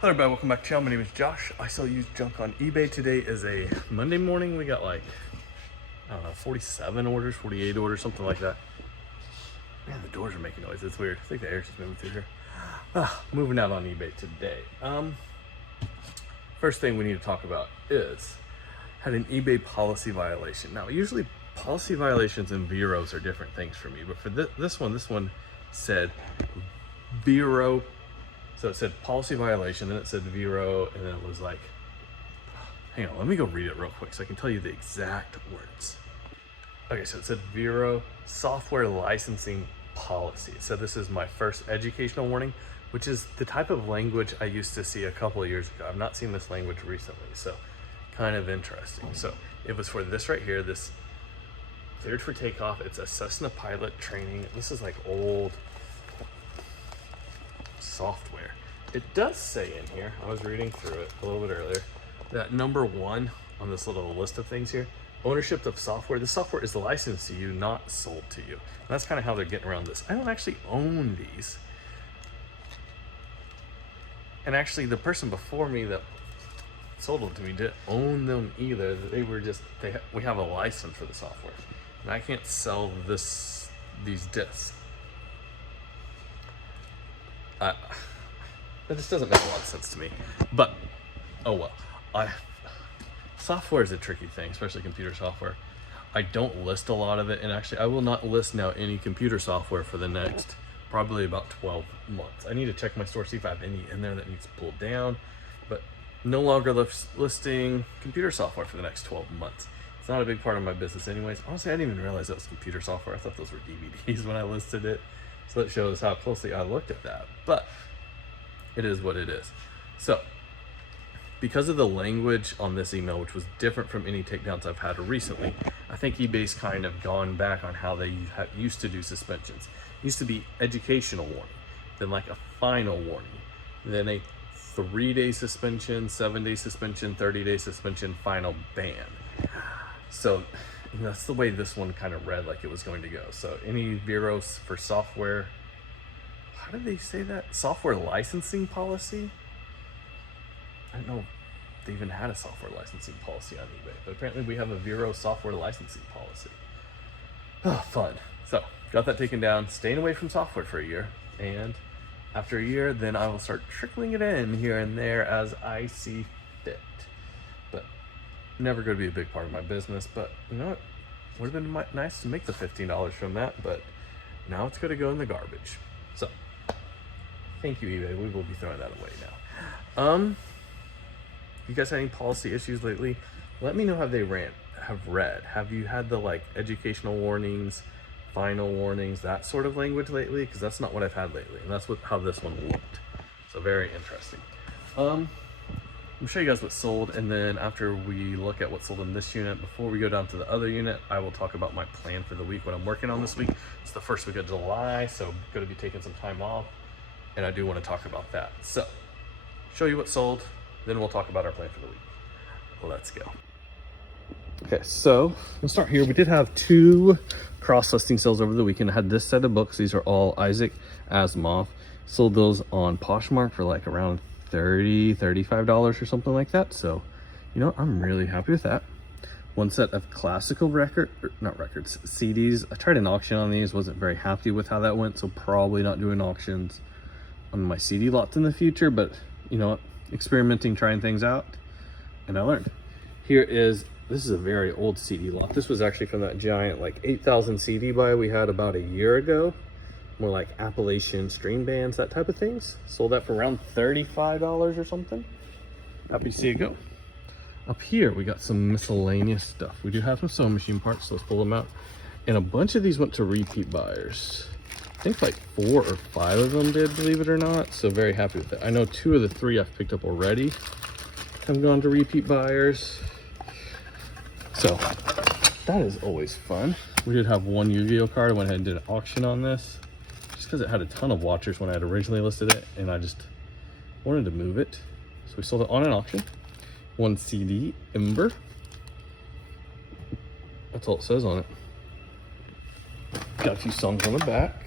Hello everybody, welcome back to the channel. My name is Josh. I sell used junk on eBay. Today is a Monday morning. We got like, I don't know, 47 orders, 48 orders, something like that. Man, the doors are making noise. It's weird. I think the air's just moving through here. Moving out on eBay today. First thing we need to talk about is had an eBay policy violation. Now, usually policy violations and bureaus are different things for me, but for this one said bureau. So it said policy violation, then it said Vero, and then it was like, hang on, let me go read it real quick so I can tell you the exact words. Okay, so it said Vero software licensing policy. So this is my first educational warning, which is the type of language I used to see a couple of years ago. I've not seen this language recently, so kind of interesting. So it was for this right here, this cleared for takeoff. It's a Cessna pilot training. This is like old software. It does say in here, I was reading through it a little bit earlier, that number one on this little list of things here, ownership of software. The software is licensed to you, not sold to you. And that's kind of how they're getting around this. I don't actually own these. And actually the person before me that sold them to me didn't own them either. They were just, we have a license for the software. And I can't sell these discs. That just doesn't make a lot of sense to me, but oh well. Software is a tricky thing, especially computer software. I don't list a lot of it, and actually I will not list now any computer software for the next probably about 12 months. I need to check my store, see if I have any in there that needs pulled down, but no longer listing computer software for the next 12 months. It's not a big part of my business anyways. Honestly, I didn't even realize that was computer software. I thought those were DVDs when I listed it. So that shows how closely I looked at that, but it is what it is. So because of the language on this email, which was different from any takedowns I've had recently, I think eBay's kind of gone back on how they used to do suspensions. It used to be educational warning, then like a final warning, then a 3-day suspension, 7-day suspension, 30-day suspension, final ban. So that's the way this one kind of read like it was going to go. So any bureaus for software, how did they say that? Software licensing policy? I don't know if they even had a software licensing policy on eBay, but apparently we have a Vero software licensing policy. Oh, fun. So got that taken down, staying away from software for a year. And after a year, then I will start trickling it in here and there as I see fit. But never going to be a big part of my business, but you know what? Would have been nice to make the $15 from that, but now it's going to go in the garbage. So thank you, eBay. We will be throwing that away now. You guys had any policy issues lately? Let me know how they have read. Have you had the like educational warnings, final warnings, that sort of language lately? Because that's not what I've had lately, and that's how this one looked. So very interesting. I'm gonna show you guys what sold, and then after we look at what sold in this unit, before we go down to the other unit, I will talk about my plan for the week, what I'm working on this week. It's the first week of July, so I'm gonna be taking some time off, and I do want to talk about that. So show you what sold, then we'll talk about our plan for the week. Let's go. Okay, so we'll start here. We did have 2 cross-listing sales over the weekend. I had this set of books. These are all Isaac Asimov. Sold those on Poshmark for like around $35 or something like that. So, you know, I'm really happy with that. 1 set of classical CDs. I tried an auction on these, wasn't very happy with how that went, so probably not doing auctions on my CD lots in the future, but you know what? Experimenting, trying things out, and I learned. This is a very old CD lot. This was actually from that giant like 8,000 CD buy we had about a year ago. More like Appalachian string bands, that type of things. Sold that for around $35 or something. Happy to see it go. Up here, we got some miscellaneous stuff. We do have some sewing machine parts, so let's pull them out. And a bunch of these went to repeat buyers. I think like 4 or 5 of them did, believe it or not. So very happy with that. I know 2 of the 3 I've picked up already have gone to repeat buyers. So that is always fun. We did have 1 Yu-Gi-Oh card. I went ahead and did an auction on this just because it had a ton of watchers when I had originally listed it, and I just wanted to move it. So we sold it on an auction. 1 CD, Ember. That's all it says on it. Got a few songs on the back.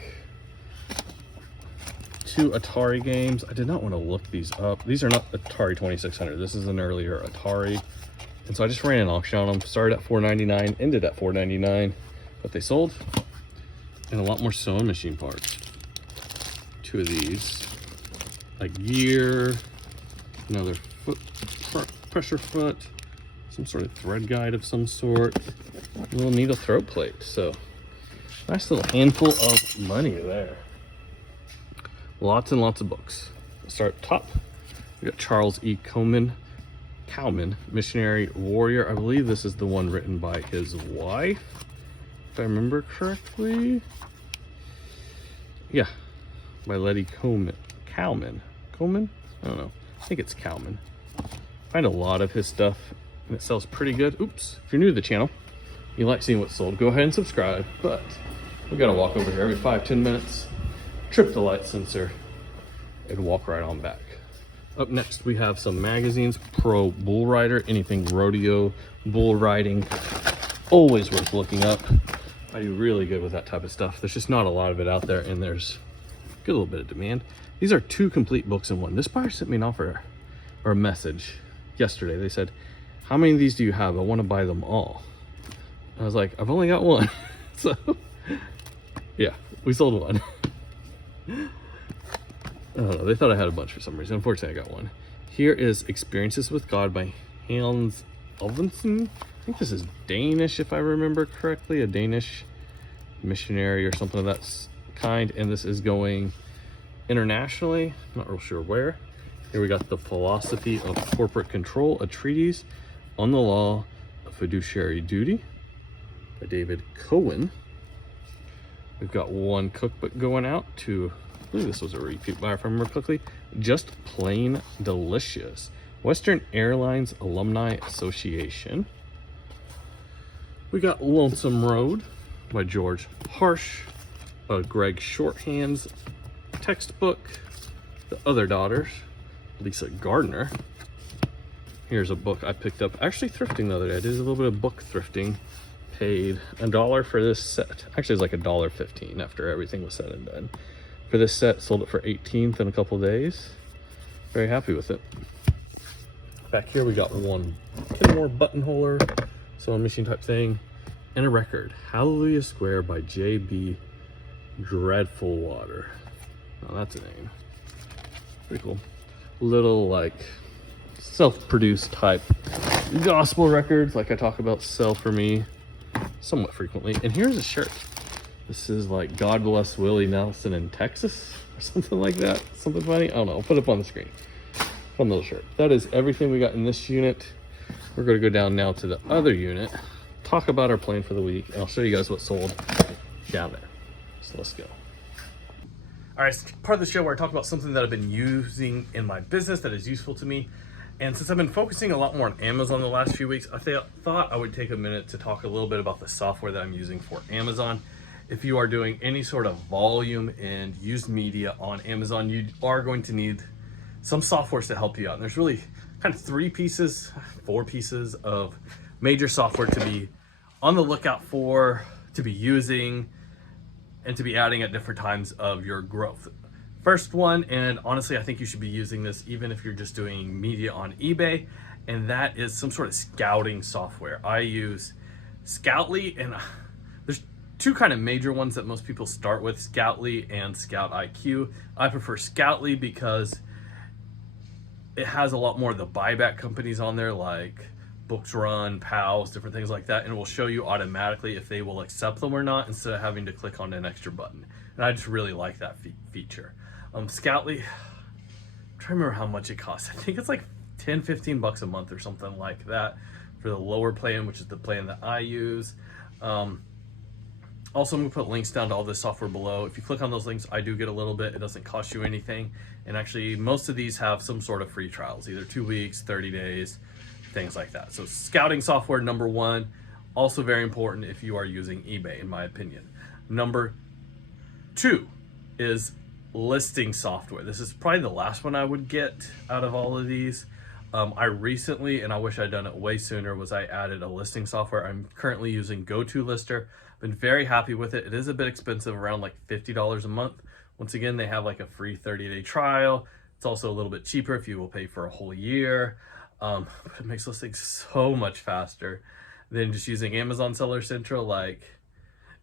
2 Atari games. I did not want to look these up. These are not Atari 2600. This is an earlier Atari. And so I just ran an auction on them. Started at $4.99, ended at $4.99. But they sold. And a lot more sewing machine parts. 2 of these. A gear. Another pressure foot. Some sort of thread guide of some sort. A little needle throat plate. So nice little handful of money there. Lots and lots of books. Let's start at the top. We got Charles E. Cowman, Missionary Warrior. I believe this is the one written by his wife, if I remember correctly. Yeah, by Letty Cowman. Cowman? I don't know. I think it's Cowman. Find a lot of his stuff, and it sells pretty good. Oops, if you're new to the channel, you like seeing what's sold, go ahead and subscribe. But we gotta walk over here every 5-10 minutes, trip the light sensor, and walk right on back. Up next, we have some magazines. Pro Bull Rider, anything rodeo, bull riding, always worth looking up. I do really good with that type of stuff. There's just not a lot of it out there, and there's a good little bit of demand. These are 2 complete books in one. This buyer sent me an offer or a message yesterday. They said, how many of these do you have? I want to buy them all. I was like, I've only got 1. So yeah, we sold 1. I don't know, they thought I had a bunch for some reason. Unfortunately, I got 1. Here is Experiences with God by Hans Alvinson. I think this is Danish, if I remember correctly, a Danish missionary or something of that kind. And this is going internationally, not real sure where. Here we got The Philosophy of Corporate Control, a treatise on the law of fiduciary duty by David Cohen. We've got 1 cookbook going out to, I believe this was a repeat buyer if I remember correctly, Just Plain Delicious, Western Airlines Alumni Association. We got Lonesome Road by George Harsh, a Greg Shorthand's textbook. The Other Daughters, Lisa Gardner. Here's a book I picked up actually thrifting the other day. I did a little bit of book thrifting. Paid $1 for this set. Actually, it's like $1.15 after everything was said and done. For this set, sold it for $18th in a couple of days. Very happy with it. Back here, we got 1 Kenmore buttonholer, sewing machine type thing, and a record. Hallelujah Square by J.B. Dreadfulwater. Oh, that's a name. Pretty cool. Little like self-produced type gospel records, like I talk about, sell for me somewhat frequently. And here's a shirt. This is like God Bless Willie Nelson in Texas or something like that. Something funny. I don't know. I'll put it up on the screen. Fun little shirt. That is everything we got in this unit. We're going to go down now to the other unit, talk about our plan for the week, and I'll show you guys what sold down there. So let's go. All right, it's part of the show where I talk about something that I've been using in my business that is useful to me. And since I've been focusing a lot more on Amazon the last few weeks, I thought I would take a minute to talk a little bit about the software that I'm using for Amazon. If you are doing any sort of volume and used media on Amazon, you are going to need some softwares to help you out. And there's really kind of 4 pieces of major software to be on the lookout for, to be using, and to be adding at different times of your growth. First one, and honestly, I think you should be using this even if you're just doing media on eBay, and that is some sort of scouting software. I use Scoutly, and there's 2 kind of major ones that most people start with, Scoutly and Scout IQ. I prefer Scoutly because it has a lot more of the buyback companies on there, like Books Run, Pals, different things like that, and it will show you automatically if they will accept them or not instead of having to click on an extra button. And I just really like that feature. Scoutly, I'm trying to remember how much it costs. I think it's like $10-15 a month or something like that for the lower plan, which is the plan that I use. Also, I'm gonna put links down to all this software below. If you click on those links, I do get a little bit. It doesn't cost you anything. And actually, most of these have some sort of free trials, either 2 weeks, 30 days, things like that. So scouting software, number 1, also very important if you are using eBay, in my opinion. Number 2 is listing software. This is probably the last one I would get out of all of these. I recently, and I wish I'd done it way sooner, was I added a listing software. I'm currently using GoToLister. Been very happy with it. It is a bit expensive, around like $50 a month, Once again, they have like a free 30-day trial. It's also a little bit cheaper if you will pay for a whole year. But it makes listing so much faster than just using Amazon Seller Central. Like,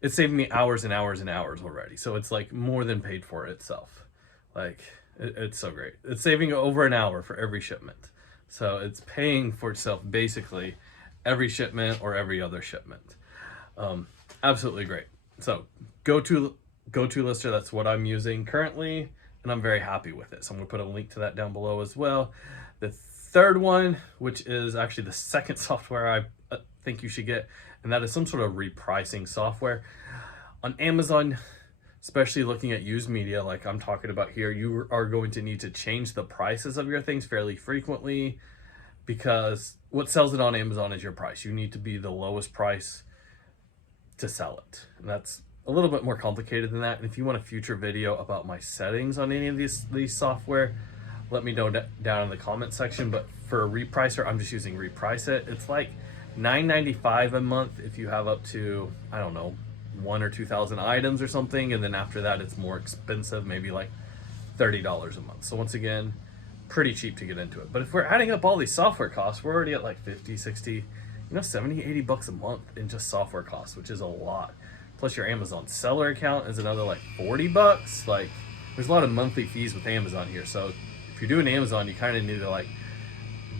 it's saving me hours and hours and hours already. So it's like more than paid for itself. Like, it's so great. It's saving over an hour for every shipment. So it's paying for itself basically every shipment or every other shipment. Absolutely great. So go-to lister, that's what I'm using currently, and I'm very happy with it. So I'm gonna put a link to that down below as well. The third one, which is actually the second software I think you should get, and that is some sort of repricing software. On Amazon, especially looking at used media like I'm talking about here, you are going to need to change the prices of your things fairly frequently, because what sells it on Amazon is your price. You need to be the lowest price to sell it. And that's a little bit more complicated than that. And if you want a future video about my settings on any of these software, let me know down in the comment section. But for a repricer, I'm just using Repriceit. It's like $9.95 a month if you have up to, I don't know, 1,000 or 2,000 items or something. And then after that, it's more expensive, maybe like $30 a month. So once again, pretty cheap to get into it. But if we're adding up all these software costs, we're already at like 50, 60, 70, 80 bucks a month in just software costs, which is a lot. Plus your Amazon seller account is another like 40 bucks. Like, there's a lot of monthly fees with Amazon here. So if you're doing Amazon, you kind of need to like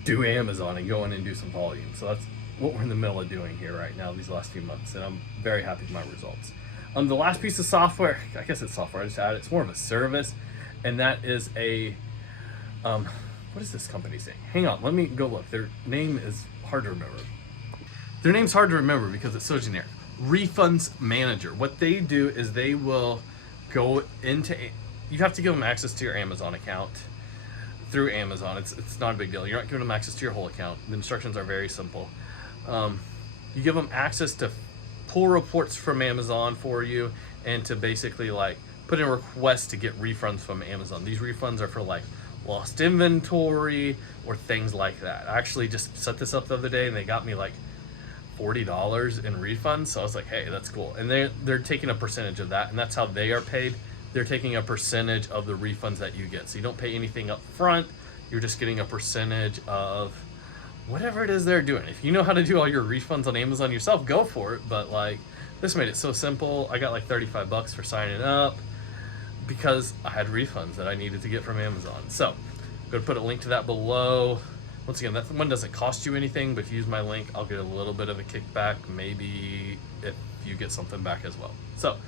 do Amazon and go in and do some volume. So that's what we're in the middle of doing here right now, these last few months. And I'm very happy with my results. The last piece of software, I guess it's software, I just added, it's more of a service. And that is a, what is this company saying? Hang on, let me go look. Their name is hard to remember. Their name's hard to remember because it's so generic. Refunds Manager. What they do is they will go into, you have to give them access to your Amazon account through Amazon. It's not a big deal. You're not giving them access to your whole account. The instructions are very simple. You give them access to pull reports from Amazon for you and to basically like put in requests to get refunds from Amazon. These refunds are for like lost inventory or things like that. I actually just set this up the other day and they got me like $40 in refunds. So I was like, hey, that's cool. And they're taking a percentage of that, and that's how they are paid. They're taking a percentage of the refunds that you get. So you don't pay anything up front. You're just getting a percentage of whatever it is they're doing. If you know how to do all your refunds on Amazon yourself, go for it. But like, this made it so simple. I got like 35 bucks for signing up because I had refunds that I needed to get from Amazon. So I'm gonna put a link to that below. Once again, that one doesn't cost you anything, but if you use my link, I'll get a little bit of a kickback, maybe if you get something back as well. So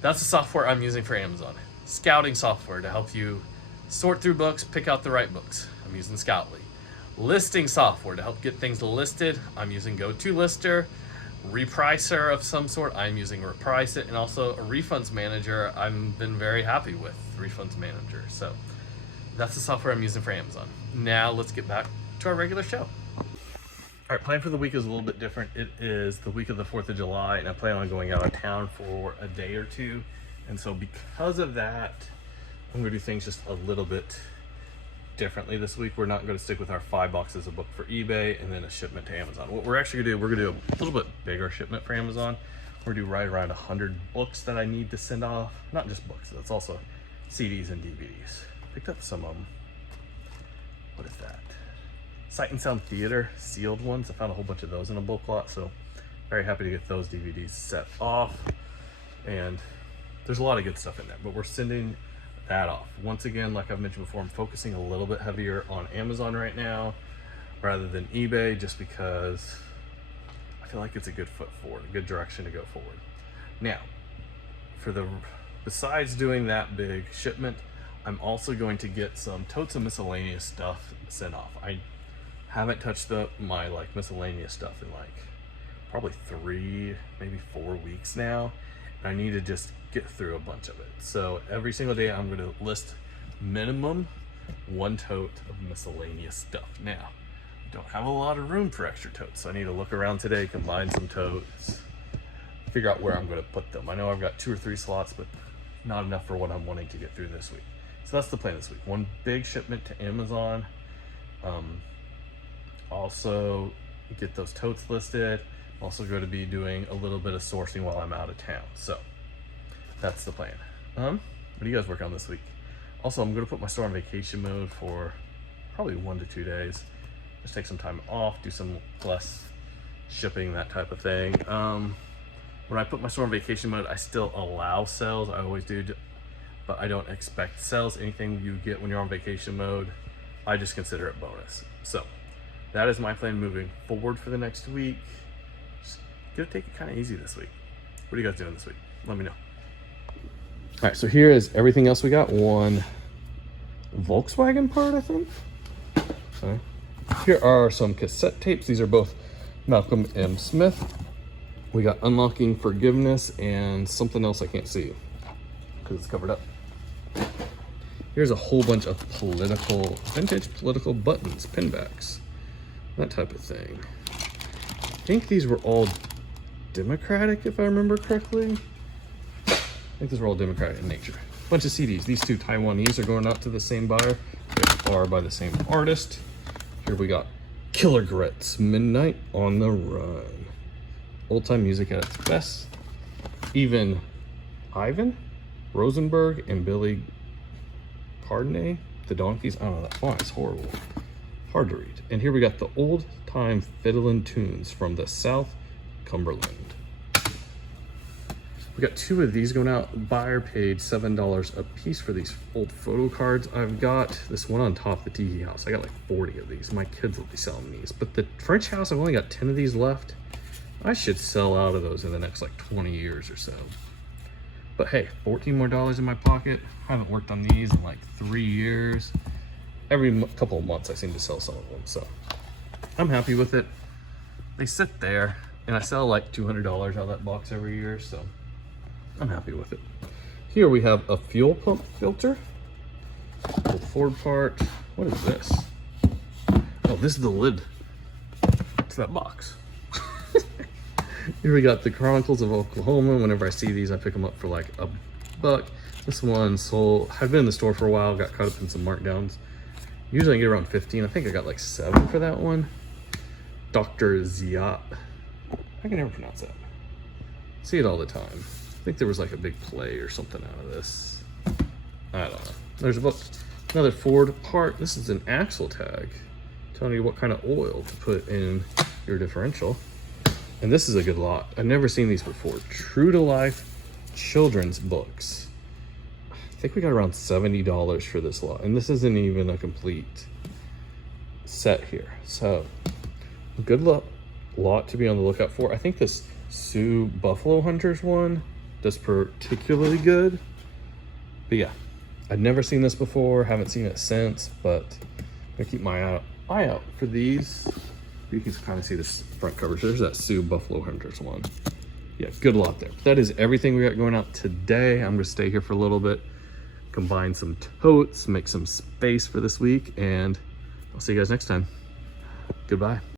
that's the software I'm using for Amazon. Scouting software to help you sort through books, pick out the right books. I'm using Scoutly. Listing software to help get things listed. I'm using GoToLister. Repricer of some sort, I'm using Repriceit, and also a Refunds Manager. I've been very happy with Refunds Manager. So that's the software I'm using for Amazon. Now let's get back to our regular show. All right, plan for the week is a little bit different. It is the week of the 4th of July, and I plan on going out of town for a day or two. And so because of that, I'm gonna do things just a little bit differently this week. We're not gonna stick with our 5 boxes of book for eBay and then a shipment to Amazon. What we're actually gonna do, we're gonna do a little bit bigger shipment for Amazon. We're gonna do right around 100 books that I need to send off. Not just books, that's also CDs and DVDs. Picked up some of them. What is that? Sight and Sound Theater sealed ones. I found a whole bunch of those in a bulk lot, so very happy to get those DVDs set off. And there's a lot of good stuff in there, but we're sending that off. Once again, like I've mentioned before, I'm focusing a little bit heavier on Amazon right now rather than eBay, just because I feel like it's a good foot forward, a good direction to go forward. Now, besides doing that big shipment, I'm also going to get some totes of miscellaneous stuff sent off. I haven't touched my like miscellaneous stuff in like probably 3, maybe 4 weeks now. And I need to just get through a bunch of it. So every single day I'm going to list minimum 1 tote of miscellaneous stuff. Now, I don't have a lot of room for extra totes, so I need to look around today, combine some totes, figure out where I'm going to put them. I know I've got 2 or 3 slots, but not enough for what I'm wanting to get through this week. So that's the plan this week. 1 big shipment to Amazon. Also get those totes listed. Also going to be doing a little bit of sourcing while I'm out of town. So that's the plan. What are you guys working on this week? Also, I'm gonna put my store on vacation mode for probably 1 to 2 days. Just take some time off, do some less shipping, that type of thing. When I put my store on vacation mode, I still allow sales. I always do, but I don't expect sales. Anything you get when you're on vacation mode, I just consider it bonus. So that is my plan moving forward for the next week. Just gonna take it kind of easy this week. What are you guys doing this week? Let me know. All right, so here is everything else we got. One Volkswagen part, I think. Okay. Here are some cassette tapes. These are both Malcolm M. Smith. We got Unlocking Forgiveness and something else I can't see because it's covered up. Here's a whole bunch of vintage political buttons, pinbacks, that type of thing. I think these were all Democratic, if I remember correctly. I think these were all Democratic in nature. Bunch of CDs. These two Taiwanese are going out to the same buyer. They are by the same artist. Here we got Killer Grits, Midnight on the Run. Old time music at its best. Even Ivan Rosenberg and Billy Cardinay, the Donkeys. I don't know, that font is horrible. Hard to read. And here we got the old time fiddlin' tunes from the South Cumberland. We got 2 of these going out. Buyer paid $7 a piece for these old photo cards. I've got this one on top, the Tiki House. I got like 40 of these. My kids will be selling these. But the French House, I've only got 10 of these left. I should sell out of those in the next like 20 years or so. But hey, $14 more in my pocket. I haven't worked on these in like 3 years. Every couple of months I seem to sell some of them. So I'm happy with it. They sit there and I sell like $200 out of that box every year. So I'm happy with it. Here we have a fuel pump filter. Old Ford part. What is this? Oh, this is the lid to that box. Here we got the Chronicles of Oklahoma. Whenever I see these, I pick them up for like $1. This one sold, I've been in the store for a while, got caught up in some markdowns. Usually I get around 15. I think I got like 7 for that one. Dr. Ziat. I can never pronounce that. See it all the time. I think there was like a big play or something out of this. I don't know. There's a book. Another Ford part. This is an axle tag telling you what kind of oil to put in your differential. And this is a good lot. I've never seen these before. True to life children's books. I think we got around $70 for this lot. And this isn't even a complete set here. So good lot to be on the lookout for. I think this Sioux Buffalo Hunters one does particularly good. But yeah, I've never seen this before. Haven't seen it since, but I'm gonna keep my eye out for these. You can kind of see this front cover. There's that Sioux Buffalo Hunters one. Yeah, good lot there. That is everything we got going out today. I'm gonna stay here for a little bit, combine some totes, make some space for this week, and I'll see you guys next time. Goodbye.